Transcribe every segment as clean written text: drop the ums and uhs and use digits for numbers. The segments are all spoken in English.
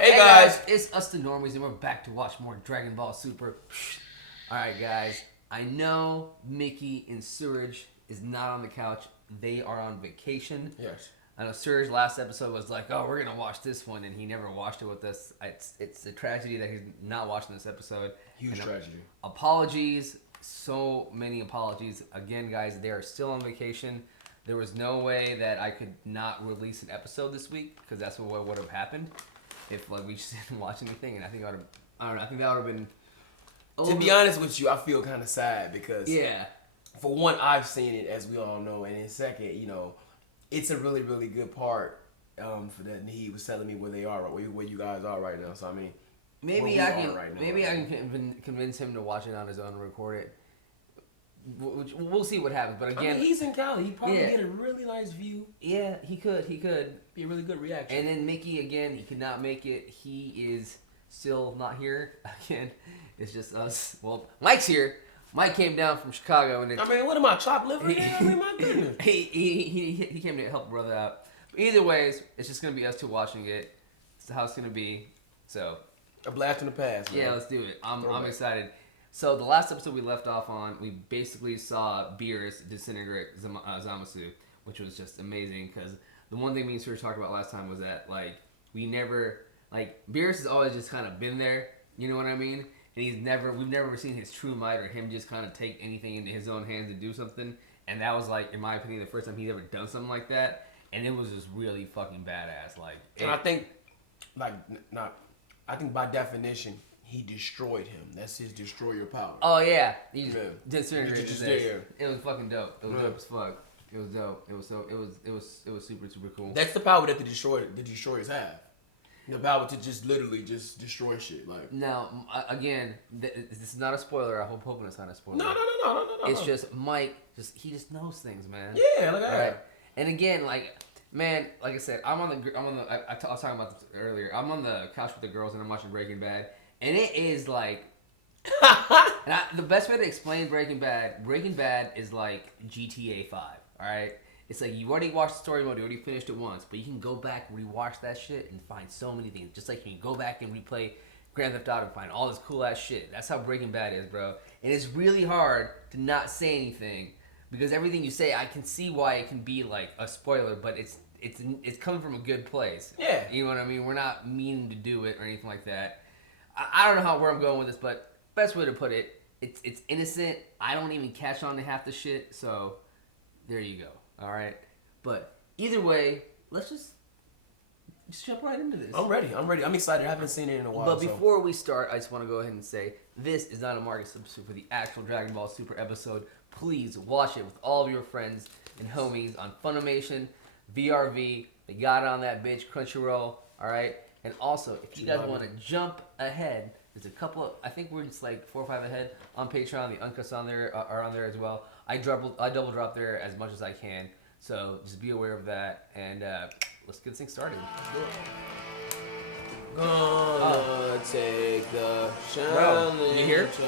Hey guys, it's us the Normies, and we're back to watch more Dragon Ball Super. Alright guys, I know Mickey and Surge is not on the couch. They are on vacation. Yes. I know Surge last episode was like, oh, we're going to watch this one, and he never watched it with us. It's a tragedy that he's not watching this episode. Huge tragedy. Apologies. So many apologies. Again, guys, they are still on vacation. There was no way that I could not release an episode this week, because that's what would have happened if we just didn't watch anything. And I think I don't know. I think that would have been. To be honest with you, I feel kind of sad because yeah. For one, I've seen it, as we all know, and in second, it's a really, really good part for that. And he was telling me where they are, where you guys are right now. So I mean, maybe I can convince him to watch it on his own and record it. We'll see what happens. But again, he's in Cali. He probably get a really nice view. Yeah, he could. Be a really good reaction. And then Mickey, again, he could not make it. He is still not here. Again, it's just us. Well, Mike's here. Mike came down from Chicago, and what am I, chopped liver? My goodness. he came to help a brother out. But either ways, it's just gonna be us two watching it. It's how it's gonna be. So a blast from the past. Man. Yeah, let's do it. I'm excited. So the last episode we left off on, we basically saw Beerus disintegrate Zamasu, which was just amazing because the one thing me and Serge talked about last time was that we never Beerus has always just kind of been there. You know what I mean? And we've never seen his true might or him just kind of take anything into his own hands and do something. And that was in my opinion, the first time he's ever done something like that. And it was just really fucking badass. And I think, I think by definition, he destroyed him. That's his destroyer power. Oh yeah, he just disintegrated his there. It was fucking dope. It was dope as fuck. It was dope. It was super cool. That's the power that the destroyers have. The power to just literally just destroy shit. Now, again, this is not a spoiler. I hope hoping it's not a spoiler. No. It's just Mike. He just knows things, man. Yeah, look at that. And again, man, like I said, I was talking about this earlier. I'm on the couch with the girls and I'm watching Breaking Bad, and it is the best way to explain Breaking Bad is like GTA 5. All right. It's you already watched the story mode, you already finished it once, but you can go back and rewatch that shit and find so many things. Just like you can go back and replay Grand Theft Auto and find all this cool ass shit. That's how Breaking Bad is, bro. And it's really hard to not say anything because everything you say, I can see why it can be a spoiler, but it's coming from a good place. Yeah. You know what I mean? We're not meaning to do it or anything like that. I don't know where I'm going with this, but best way to put it, it's innocent. I don't even catch on to half the shit, so there you go. All right, but either way, let's just jump right into this. I'm ready. I'm excited. I haven't seen it in a while. But before we start, I just want to go ahead and say this is not a market substitute for the actual Dragon Ball Super episode. Please watch it with all of your friends and homies on Funimation, VRV. They got it on that bitch, Crunchyroll. All right, and also if you guys want to jump ahead, there's a couple of, I think we're just 4 or 5 ahead on Patreon. The Uncuts are on there as well. I double drop there as much as I can. So just be aware of that. And let's get this thing started. Gonna take the challenge. Bro, you hear? This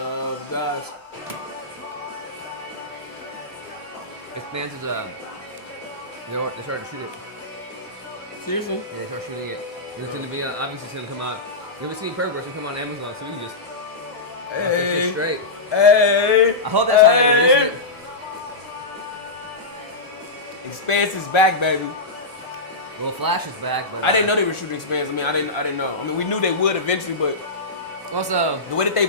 man's they started to shoot it. Seriously? Yeah, they started shooting it. It's going to be, obviously it's going to come out. You ever seen progress? It's going to come on Amazon, so we can just watch this shit straight. Hey! I hope that's how they release it. Expanse is back, baby. Well, Flash is back, but I didn't know they were shooting Expanse. I didn't know. We knew they would eventually, but also the way that they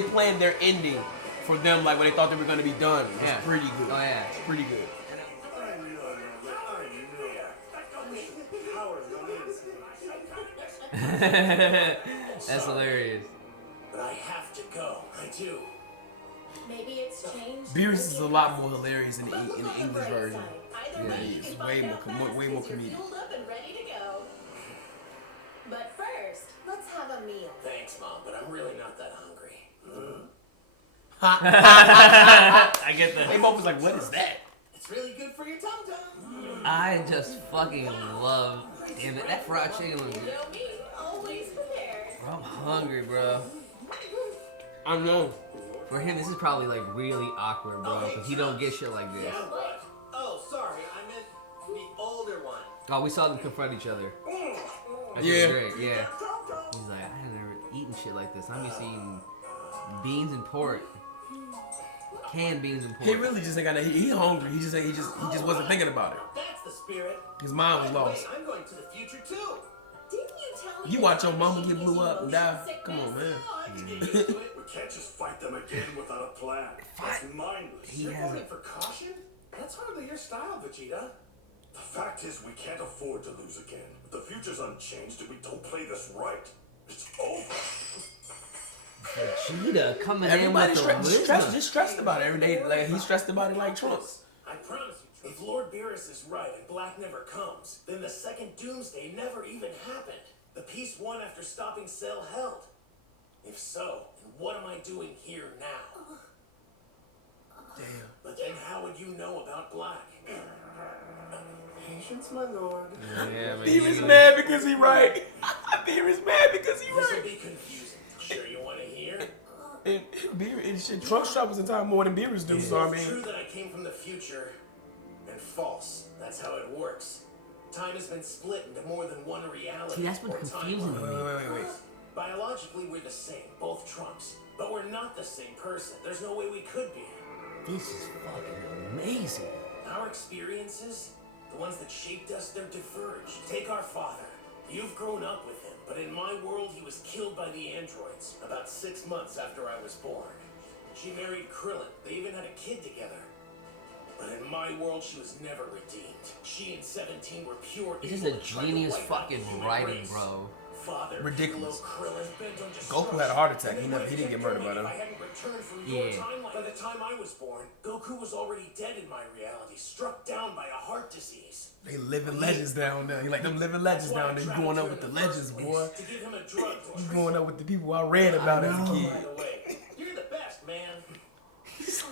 planned their ending for them, when they thought they were going to be done, was pretty good. Oh yeah, it's pretty good. That's hilarious. But I have to go. I do. Maybe it's changed. Beerus is a lot more hilarious in the English version. Yeah, it's way more comedic. Fueled up and ready to go. But first, let's have a meal. Thanks, Mom, but I'm really not that hungry. I get that. They both was like, "What is that?" It's really good for your tum-tum. I just fucking love. Damn it, that fried chicken was good. You know me, always prepared. Bro, I'm hungry, bro. I know. For him, this is probably really awkward, bro, because he don't get shit like this. Yeah, what? Oh, sorry, I meant the older one. Oh, we saw them confront each other. That's Yeah. great, yeah. shit like this. I'm used to eating beans and pork. Canned beans and pork. He really just ain't got. He hungry. He just wasn't thinking about it. That's the spirit. His mind was By the way, lost. I'm going to the future too. Didn't you tell me You that watch your time mama machine get gives blew you up and motion die. sickness? Come on, man. I can get used to it. We can't just fight them again without a plan. That's mindless. He You're has voting a. for caution? That's hardly your style, Vegeta. The fact is, we can't afford to lose again. If the future's unchanged and we don't play this right, it's over. Vegeta coming Everybody in with the wisdom. just stressed about it every day. Like he's stressed about it like Trump. I promise you, if Lord Beerus is right and Black never comes, then the second Doomsday never even happened. The peace won after stopping Cell held. If so, then what am I doing here now? Damn. But then how would you know about Black? Patience, my lord. Yeah, man. Beerus mad because he right. Beerus mad because he This will right. be confusing. Sure you want to hear? And Beerus, and shit, Trump travels in time more than Beerus do. So I It's true mean, that I came from the future, and false. That's how it works. Time has been split into more than one reality. See, that's been or confusing timeline. to me. wait. Biologically, we're the same, both Trumps. But we're not the same person. There's no way we could be. This is fucking amazing. Our experiences, the ones that shaped us, they're diverged. Take our father. You've grown up with him, but in my world, he was killed by the androids about 6 months after I was born. She married Krillin. They even had a kid together. But in my world, she was never redeemed. She and 17 were pure This is evil a and tried to genius wipe out fucking the human writing, race. bro. Father, Ridiculous. Piccolo, Krillin, bent on Goku had a heart attack. He didn't get murdered by them. If I hadn't returned from your Yeah. timeline, by the time I was born, Goku was already dead in my reality, struck down by a heart disease. They living legends down there. You like them living legends down there. You growing up with the legends, boy. To give him a drug to You growing up with the people I read about as a By kid. the way, you're the best, man.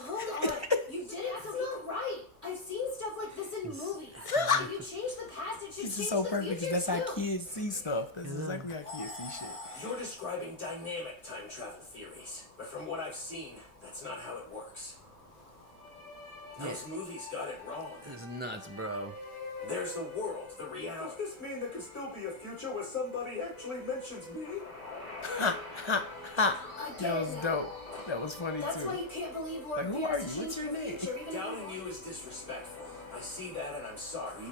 Hold on. You didn't feel right. I've seen stuff like this in movies. If you change the past, it should This change is so the perfect future because that's how too. kids see stuff. That's exactly how kids see shit. You're describing dynamic time travel theories, but from what I've seen, that's not how it works. Those movies got it wrong. This is nuts, bro. There's the world, the Does reality. this mean there can still be a future where somebody actually mentions me? That was dope. That was funny That's too. why you can't believe Lord Like, who Beerus are you? changed What's your the name? future, even Doubting you is disrespectful. I see that and I'm sorry.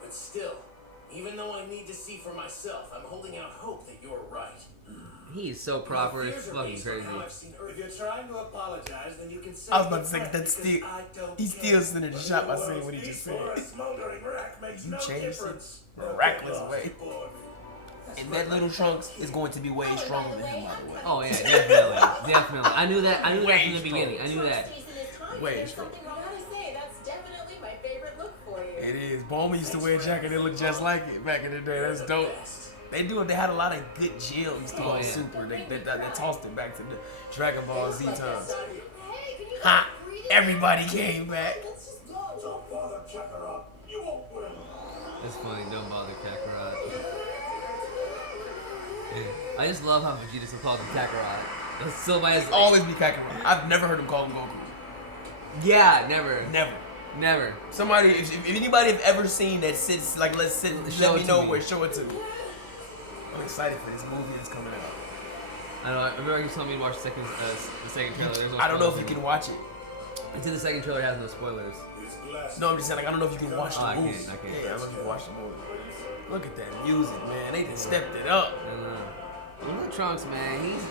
But still, even though I need to see for myself, I'm holding out hope that you're right. He is so proper. My It's fears are fucking based on crazy. how I've seen Earth. If you're trying to apologize, then you can say I was about to say you're that's right, still. because I don't He care. still sitting in the shop. I seen what he just Peace or a said. smoldering wreck makes You no changed it difference. miraculous Okay, way. boss, boy. And that little Trunks is going to be way stronger than him, by the way. Oh yeah, definitely, definitely. I knew that. I knew that Way from the beginning. I knew Trump that. stays in his time. Way There's strong. something wrong. I gotta say, that's definitely my favorite look for you. It is. Bulma used to wear a jacket that looked just like it back in the day. That's dope. They had a lot of good gems through Oh, on yeah. Super. They tossed it back to the Dragon Ball Z times. Hey, can you Ha! breathe? Everybody came back. Let's just go. Don't bother Kakarot. You won't win. It's funny. Don't bother Kakarot. I just love how Vegeta still calls him Kakarot. That's so by his. Always be Kakarot. I've never heard him call him Goku. Yeah, never, Never. never. Somebody, if anybody have ever seen that sits like, let's sit, Show let it me to know me. where. Show it to me. I'm excited for this movie that's coming out. I know. I remember you telling me to watch the second trailer. There's no I don't know if spoilers you in can it. watch it. Until the second trailer has no spoilers. These glasses. No, I'm just saying, like, I don't know if you can watch Oh, the I movie. can't. Yeah, I don't know if you can watch the movie. Look at that music, man. They just stepped it up. Look at Trunks, man. He's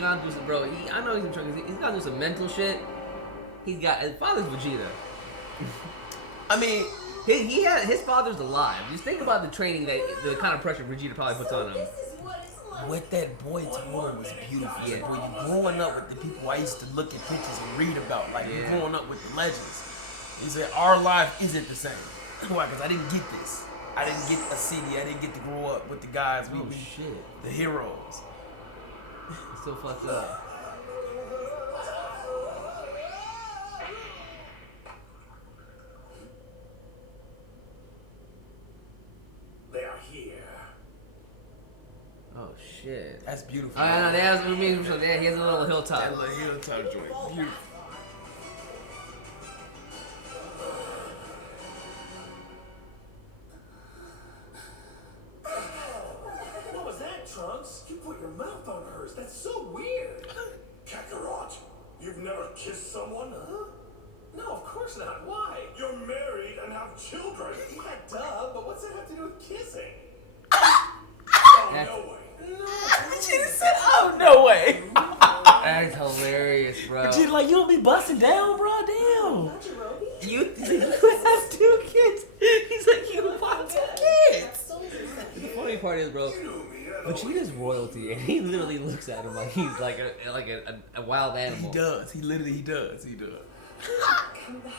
gone through some, bro. I know he's in Trunks. He's gone through some mental shit. His father's Vegeta. I mean, His father's alive. Just think about the training the kind of pressure Vegeta probably puts on him. This is what it's like. what that boy told him was beautiful. Yeah. Like, boy, you growing up with the people I used to look at pictures and read about. Like, you Yeah. growing up with the legends. He said, our life isn't the same. Why? Because I didn't get this. I didn't get a city. I didn't get to grow up with the guys. Oh shit. The heroes. It's so fucked up. They are here. Oh shit. That's beautiful. I know. He has a little hilltop. That little hilltop joint. Beautiful. What was that, Trunks. You put your mouth on hers. That's so weird. Kakarot, you've never kissed someone? Huh? No, of course not. Why? You're married and have children. Yeah, duh, but what's that have to do with kissing? Oh, That's- no way. No. She just said, "Oh no way." That's hilarious, bro. She's like, "You don't be busting down, bro. Damn. Not your Roby? You have 2 kids." He's like, "You want 2 kids." That soldier's son. The funny part is, bro, You knew me. I've Vegeta's royalty, and he literally looks at him like he's like a wild He animal. does. He literally does. He does. Come back.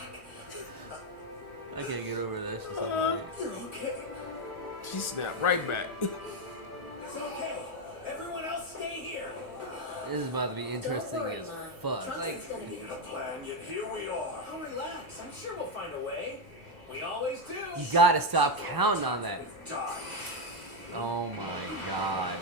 I can't get over this. It's hilarious. You're okay. She snapped right back. It's okay. Everyone else stay here. This is about to be interesting Don't worry, as Mom. fuck. Trunks Like, is gonna be. had a plan, yet here we are. Oh, relax. I'm sure we'll find a way. We always do. you gotta stop counting on that. Die. Oh my god.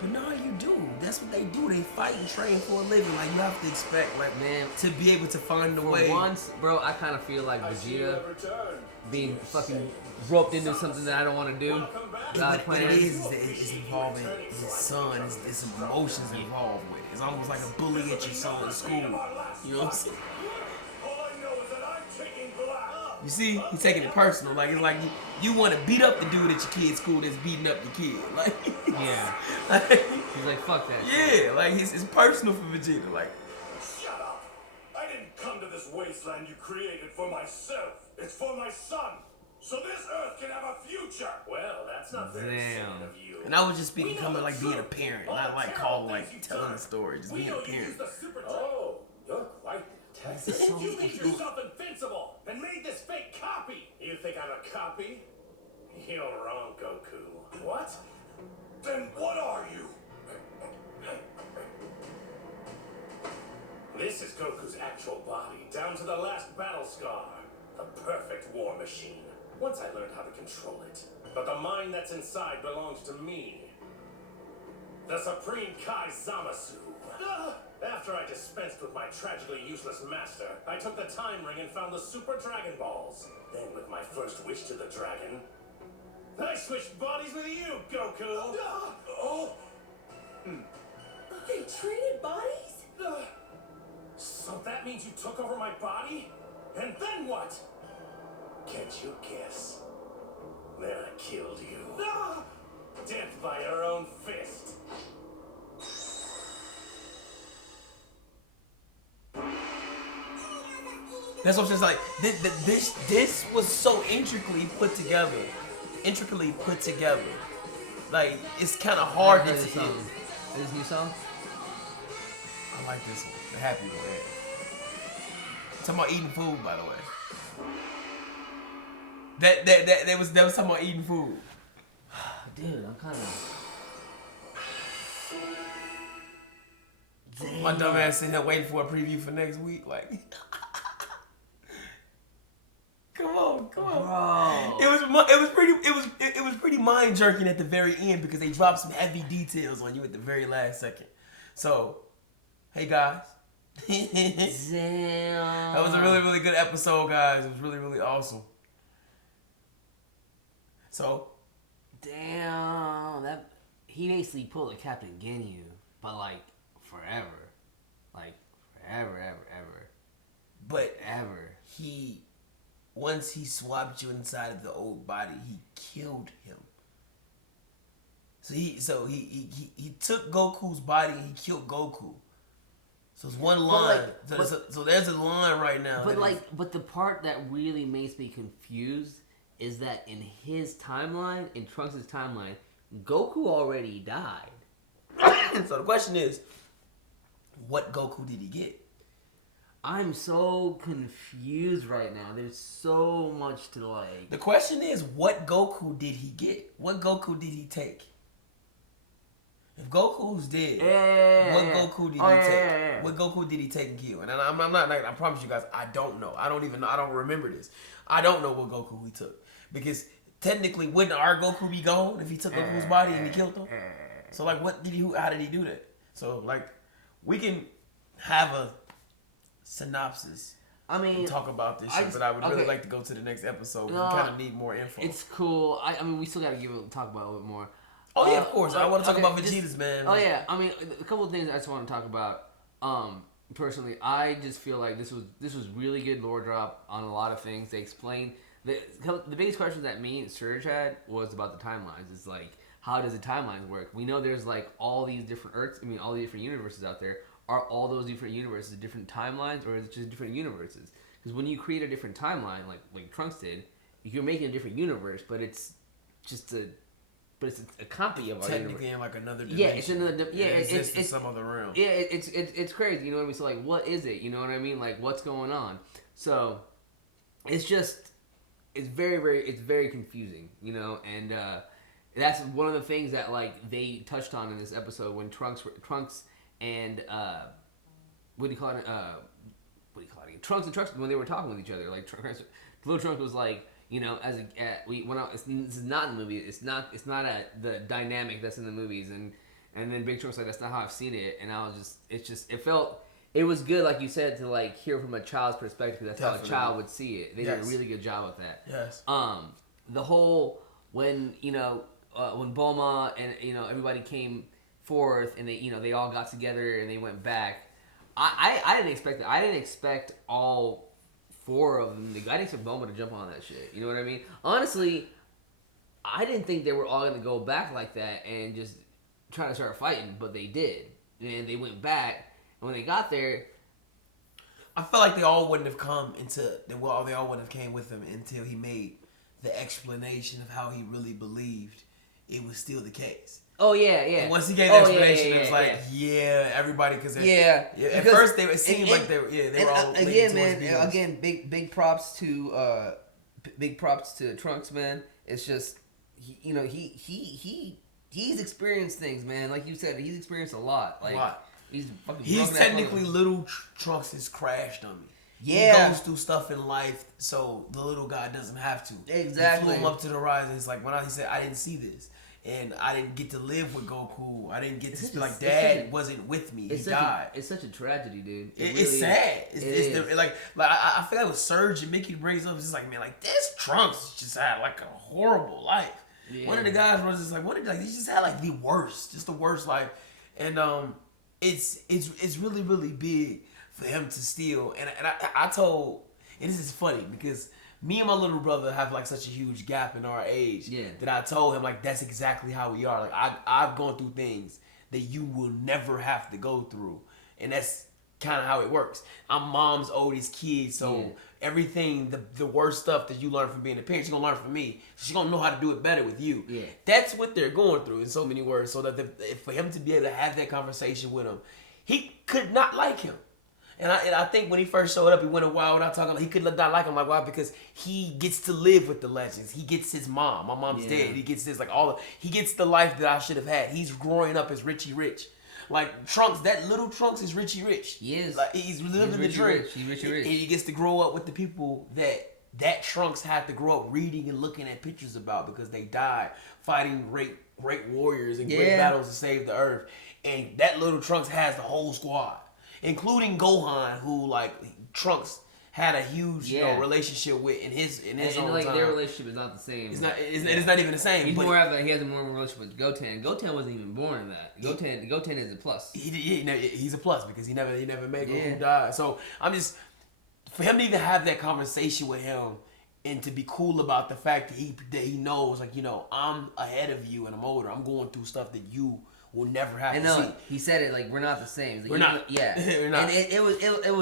But no, you do. That's what they do. They fight and train for a living. Like, you have to expect, like, Man, to be able to find a for way. once, bro, I kind of feel like I see you Vegeta have returned. being fucking roped into something that I don't want to do. Welcome back. Yeah, God but what it plan. is that it's involving his son. It's some emotions involved with it. It's almost like a bully at your son in school. You know what I'm saying? All I know is that I'm taking black. You see, he's taking it personal. Like, it's like you want to beat up the dude at your kid's school that's beating up your kid. Like, Yeah. like, He's like, fuck that. shit. yeah, like it's personal for Vegeta. Like, Shut up. I didn't come to this wasteland you created for myself. It's for my son. So this Earth can have a future. Well, that's not very Damn. sane of you. and I was just speaking We know coming the like being a truth. parent, All not the like terrible calling things like you've telling done. a story, just We being know a you parent. used the super Oh, you're quite Texas. You made yourself invincible and made this fake copy. You think I'm a copy? You're wrong, Goku. What? Then what are you? This is Goku's actual body, down to the last battle scar. The perfect war machine. Once I learned how to control it. But the mind that's inside belongs to me. The Supreme Kai Zamasu. After I dispensed with my tragically useless master, I took the time ring and found the Super Dragon Balls. Then with my first wish to the dragon, I switched bodies with you, Goku! Oh, They traded bodies? So that means you took over my body? And then what? Can't you guess? Then I killed you. Death by your own fist. That's what I'm saying. Like this was so intricately put together. Like, it's kind of hard I to heard this tell. song. This new song? I like this one. The happy one. Talking about eating food, by the way. That was talking about eating food. Dude, I'm kind of. My dumb ass sitting there waiting for a preview for next week. Like, come on. Bro. It was pretty mind jerking at the very end because they dropped some heavy details on you at the very last second. So, hey guys, Damn. that was a really, really good episode, guys. It was really, really awesome. So, Damn. That he basically pulled a Captain Ginyu, but like forever. Like forever, ever. but Ever. once he swapped you inside of the old body, he killed him. So he took Goku's body and he killed Goku. So it's one line. So there's a line right now. But the part that really makes me confused is that in his timeline, in Trunks' timeline, Goku already died. So the question is, what Goku did he get? I'm so confused right now. There's so much to like. The question is, what Goku did he get? What Goku did he take? If Goku's dead, what Goku did he take? What Goku did he take and kill? And I'm not. I promise you guys, I don't know. I don't even know. I don't remember this. I don't know what Goku he took because technically, wouldn't our Goku be gone if he took Goku's body and he killed him? So like, what did he? How did he do that? So like, we can have a synopsis. I mean, And talk about this shit, but I would really like to go to the next episode. We kind of need more info. It's cool. I mean, we still gotta talk about it a little bit more. Oh yeah, of course. I want to talk about just- Vegeta's, man. Oh yeah, I mean, a couple of things I just want to talk about. Personally, I just feel like this was really good lore drop on a lot of things. They explained the biggest question that me and Serge had was about the timelines. It's like, how does the timelines work? We know there's like all these different Earths. I mean, all the different universes out there. Are all those different universes different timelines, or is it just different universes? Because when you create a different timeline, like Trunks did, you're making a different universe, but it's just a copy of our technically universe. in like another dimension. Yeah, it's another. It's in some other realm. Yeah, it's crazy. You know what I mean? So like, what is it? You know what I mean? Like, what's going on? So it's very confusing. You know, and that's one of the things that like they touched on in this episode when Trunks and what do you call it? Trunks and Trunks when they were talking with each other. Like little Trunks was like, you know, this is not in the movie. It's not the dynamic that's in the movies, and then Big Trunks like, that's not how I've seen it, and I was it was good, like you said, to like hear from a child's perspective. That's Definitely. How a child would see it. They did a really good job with that. Yes. The whole when Bulma and everybody came forth and they all got together and they went back. I didn't expect that. I didn't expect all 4 of them. I didn't expect Bulma to jump on that shit. You know what I mean? Honestly, I didn't think they were all going to go back like that and just try to start fighting, but they did. And they went back, and when they got there, I felt like they all wouldn't have they all wouldn't have came with him until he made the explanation of how he really believed it was still the case. Oh yeah. And once he gave the explanation, it was like, everybody, because at first it seemed like they were all again, man. Again, big props to Trunks, man. It's just he's experienced things, man. Like you said, he's experienced a lot. Like he's technically little Trunks' crash dummy. Yeah, he goes through stuff in life, so the little guy doesn't have to. Exactly. He flew him up to the horizon. It's like he said, I didn't see this. And I didn't get to live with Goku. I didn't get to be like, Dad wasn't with me. He died. It's such a tragedy, dude. It's sad. I feel like with Surge and Mickey brings up, it's just like, man, like this Trunks just had like a horrible life. Yeah. One of the guys was just like, he just had like the worst life. And it's really, really big for him to steal. And I told, and this is funny because me and my little brother have like such a huge gap in our age that I told him like that's exactly how we are. Like I've gone through things that you will never have to go through, and that's kind of how it works. I'm mom's oldest kid, so everything the worst stuff that you learn from being a parent, she's gonna learn from me. She's gonna know how to do it better with you. Yeah, that's what they're going through in so many words. So that for him to be able to have that conversation with him, he could not like him. And I think when he first showed up, he went a while without talking. He could not like him. Like, why? Because he gets to live with the legends. He gets his mom. My mom's dead. He gets this, he gets the life that I should have had. He's growing up as Richie Rich. Like, Trunks, that little Trunks is Richie Rich. He is. Like, he's living the dream. He's Richie Rich. And he gets to grow up with the people that Trunks had to grow up reading and looking at pictures about because they died fighting great warriors and great battles to save the earth. And that little Trunks has the whole squad, including Gohan, who like Trunks had a huge relationship with in his own like time. Their relationship is not the same. It's not even the same. He has a more relationship with Goten. Goten wasn't even born in that. Goten is a plus. He's a plus because he never made Goku die. So I'm just, for him to even have that conversation with him and to be cool about the fact that he knows, like, I'm ahead of you and I'm older. I'm going through stuff that you will never have to see. He said it like, we're not the same. Like, we're not. Yeah. We're not. And it was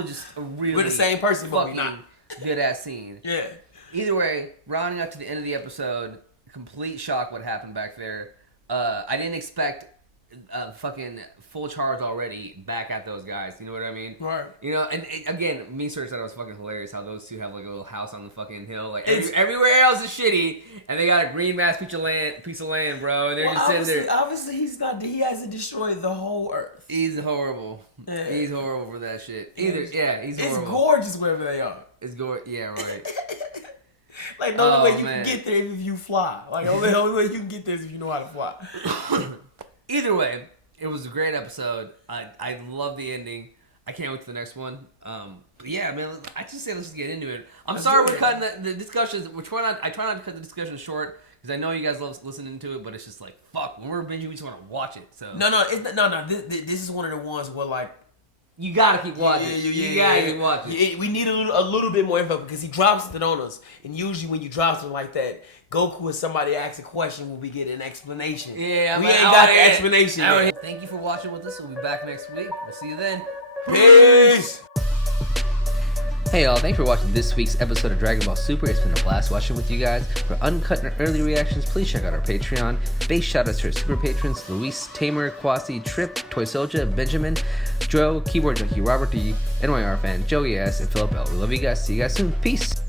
just a really we're the same person, but we're not. Good ass scene. Yeah. Either way, rounding up to the end of the episode, complete shock what happened back there. I didn't expect fucking full charge already back at those guys. You know what I mean? Right. And again, me and Serge thought it was fucking hilarious how those two have like a little house on the fucking hill. Like everywhere else is shitty, and they got a green piece of land, bro. And they're just sitting there. Obviously, he hasn't destroyed the whole earth. He's horrible. Yeah. He's horrible for that shit. He's horrible. It's gorgeous wherever they are. It's gorgeous. Yeah, right. Like the only way you can get there is if you fly. Like the only way you can get there is if you know how to fly. Either way, it was a great episode. I love the ending. I can't wait for the next one. But yeah, man, I just say let's just get into it. I'm sorry we're cutting the discussions. I try not to cut the discussion short Because I know you guys love listening to it, but it's just like, fuck, when we're binging, we just want to watch it. So No. This is one of the ones where like you gotta keep watching. You gotta keep watching. We need a little bit more info because he drops it on us, and usually when you drop something like that, Goku or somebody asks a question, will we get an explanation? Yeah, we ain't got the explanation yet. Thank you for watching with us. We'll be back next week. We'll see you then. Peace. Hey y'all, thanks for watching this week's episode of Dragon Ball Super. It's been a blast watching with you guys. For uncut and early reactions, please check out our Patreon. Base shoutouts to our super patrons, Luis, Tamer, Kwasi, Trip, Toy Soldier, Benjamin, Joe, Keyboard Junkie, Robert D, NYR Fan, Joey S, and Philip L. We love you guys. See you guys soon. Peace.